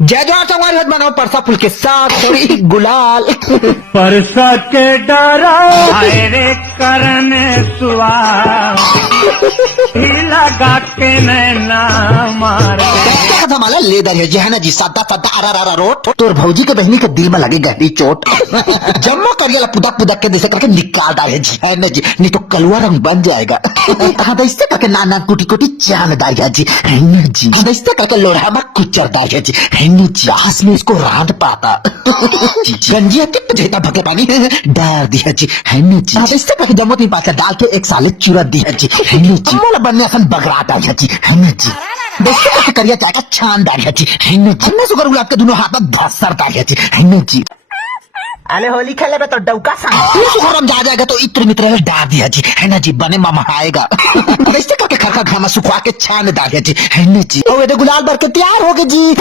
जय जोहार संगवारी हत बनाओ परसा फूल के साथ थोड़ी गुलाल परसा के डरा रे करने सुआ ही लगा के नैना मार हमारा लेदर है जी है ना जी सादा सादा अरा रोट तोर भौजी के बहनी के दिल में लगे गहरी चोट जम्मा करिए पुदक पुदक के जैसे करके निकाल डाले जी है ना जी नहीं तो कलुआ रंग बन जाएगा हाँ इससे करके नाना कुटी कुटी चांद डालिया जी है ना जी हाँ इससे करके लोढ़ा में कुचर डालिया जी है ना जी हाथ में इसको रांध पाता गंजिया कित जेता भके पानी डाल दिया जी है ना जी हाँ इससे करके जम्मो तीन पाके डाल के एक साले चूरा दिया जी है ना जी मोला बनने असन बगरा डालिया जी है ना जी दोस्तों का करिया जाएगा शानदार है जी है ना जी हमने सुगर गुलाब के दोनों हाथ में धसरदार है जी है ना जी अरे होली खेले में तो डौका सांग सुगर जा जाएगा तो इत्र मित्र में डाल दिया जी है ना जी बने मामा आएगा वैसे करके खरखा घामा सुखवा के छान डाल दिया जी है ना जी और ये गुलाल भर के तैयार हो गए जी।